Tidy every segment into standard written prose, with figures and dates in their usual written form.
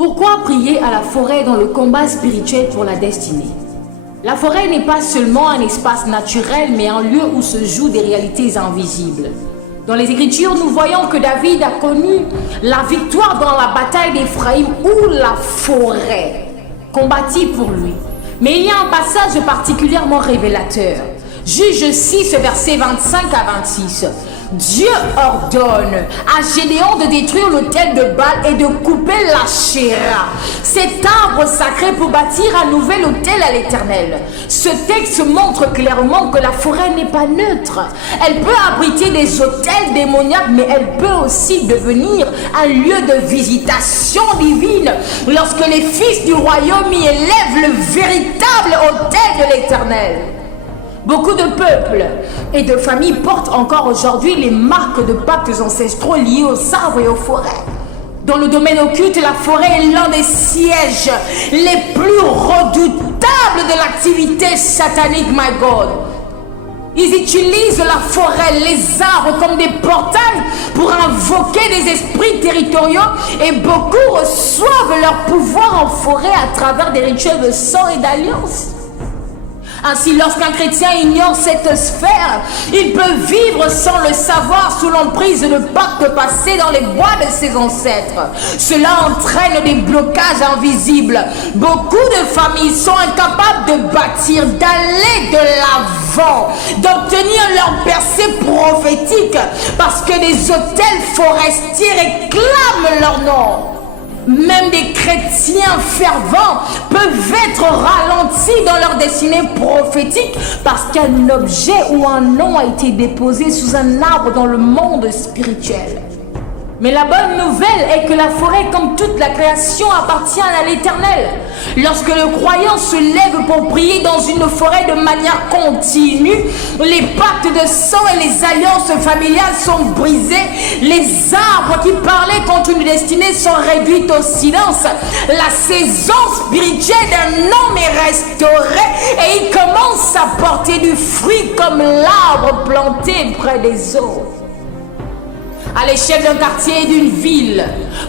Pourquoi prier à la forêt dans le combat spirituel pour la destinée? La forêt n'est pas seulement un espace naturel, mais un lieu où se jouent des réalités invisibles. Dans les Écritures, nous voyons que David a connu la victoire dans la bataille d'Éphraïm où la forêt combattit pour lui. Mais il y a un passage particulièrement révélateur. Juge 6, versets 25 à 26. Dieu ordonne à Gédéon de détruire l'autel de Baal et de couper l'Achéra, cet arbre sacré, pour bâtir un nouvel autel à l'Éternel. Ce texte montre clairement que la forêt n'est pas neutre. Elle peut abriter des autels démoniaques, mais elle peut aussi devenir un lieu de visitation divine lorsque les fils du royaume y élèvent le véritable autel de l'Éternel. Beaucoup de peuples et de familles portent encore aujourd'hui les marques de pactes ancestraux liés aux arbres et aux forêts. Dans le domaine occulte, la forêt est l'un des sièges les plus redoutables de l'activité satanique, my God. Ils utilisent la forêt, les arbres comme des portails pour invoquer des esprits territoriaux, et beaucoup reçoivent leur pouvoir en forêt à travers des rituels de sang et d'alliance. Ainsi, lorsqu'un chrétien ignore cette sphère, il peut vivre sans le savoir sous l'emprise de pactes passés dans les bois de ses ancêtres. Cela entraîne des blocages invisibles. Beaucoup de familles sont incapables de bâtir, d'aller de l'avant, d'obtenir leur percée prophétique parce que des autels forestiers réclament leur nom. Même des chrétiens fervents peuvent être ralentis dans leur destinée prophétique parce qu'un objet ou un nom a été déposé sous un arbre dans le monde spirituel. Mais la bonne nouvelle est que la forêt, comme toute la création, appartient à l'Éternel. Lorsque le croyant se lève pour prier dans une forêt de manière continue, les pactes de sang et les alliances familiales sont brisés. Les arbres qui parlaient contre une destinée sont réduits au silence. La saison spirituelle d'un homme est restaurée et il commence à porter du fruit comme l'arbre planté près des eaux. À l'échelle d'un quartier et d'une ville,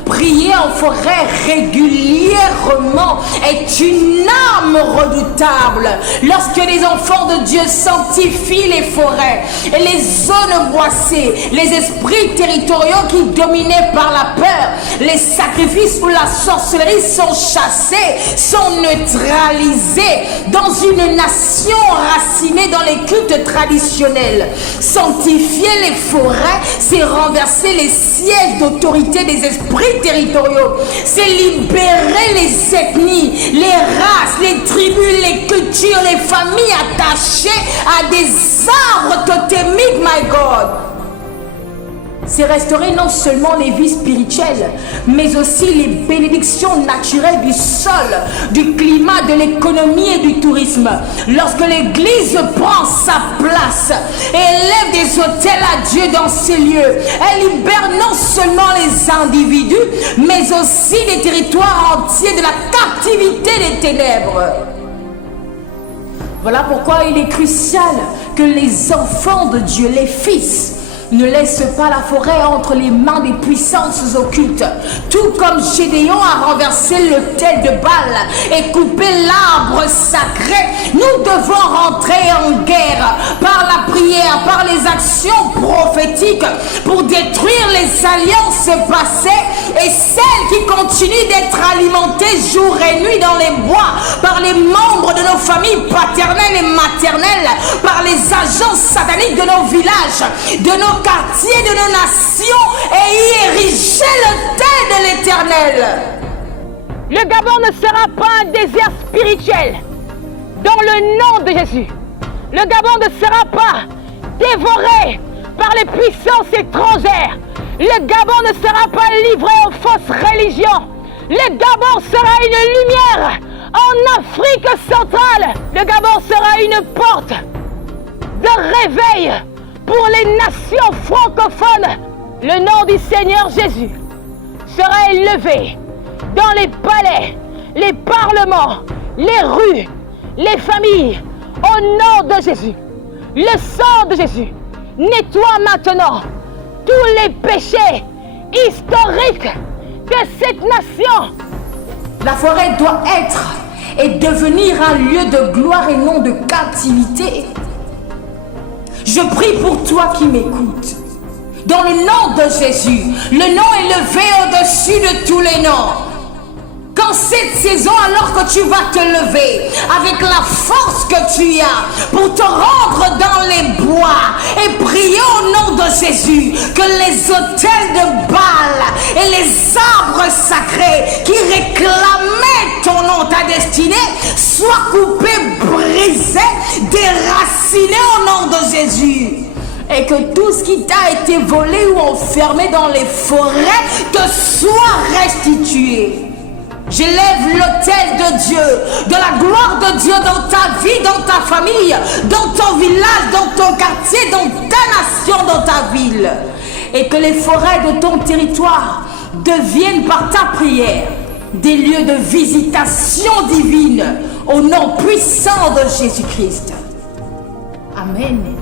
prier en forêt régulièrement est une arme redoutable. Lorsque les enfants de Dieu sanctifient les forêts et les zones boisées, les esprits territoriaux qui dominaient par la peur, les sacrifices ou la sorcellerie sont chassés, sont neutralisés dans une nation racinée dans les cultes traditionnels. Sanctifier les forêts, c'est renverser les sièges d'autorité des esprits territoriaux, c'est libérer les ethnies, les races, les tribus, les cultures, les familles attachées à des arbres totémiques, my God. C'est restaurer non seulement les vies spirituelles, mais aussi les bénédictions naturelles du sol, du climat, de l'économie et du tourisme. Lorsque l'Église prend sa place et élève des autels à Dieu dans ces lieux, elle libère non seulement les individus, mais aussi des territoires entiers de la captivité des ténèbres. Voilà pourquoi il est crucial que les enfants de Dieu, les fils, ne laisse pas la forêt entre les mains des puissances occultes. Tout comme Gédéon a renversé l'autel de Baal et coupé l'arbre sacré, nous devons rentrer en guerre par la prière, par les actions prophétiques pour détruire les alliances passées et celles qui continuent d'être alimentées jour et nuit dans les bois par les membres de nos familles paternelles et maternelles, par les agents sataniques de nos villages, de nos quartiers, de nos nations, et y ériger l'autel de l'Éternel. Le Gabon ne sera pas un désert spirituel. Dans le nom de Jésus, le Gabon ne sera pas dévoré par les puissances étrangères. Le Gabon ne sera pas livré aux fausses religions. Le Gabon sera une lumière en Afrique centrale. Le Gabon sera une porte de réveil pour les nations francophones. Le nom du Seigneur Jésus sera élevé dans les palais, les parlements, les rues, les familles, au nom de Jésus. Le sang de Jésus nettoie maintenant tous les péchés historiques de cette nation. La forêt doit être et devenir un lieu de gloire et non de captivité. Je prie pour toi qui m'écoutes. Dans le nom de Jésus, le nom est levé au-dessus de tous les noms. Qu'en cette saison, alors que tu vas te lever avec la force que tu as pour te rendre dans les bois et prier au nom de Jésus, que les autels de Baal et les arbres sacrés qui réclamaient ton nom, ta destinée, soient coupés, brisés, déracinés au nom de Jésus. Et que tout ce qui t'a été volé ou enfermé dans les forêts te soit restitué. J'élève l'autel de Dieu, de la gloire de Dieu dans ta vie, dans ta famille, dans ton village, dans ton quartier, dans ta nation, dans ta ville. Et que les forêts de ton territoire deviennent par ta prière des lieux de visitation divine au nom puissant de Jésus-Christ. Amen.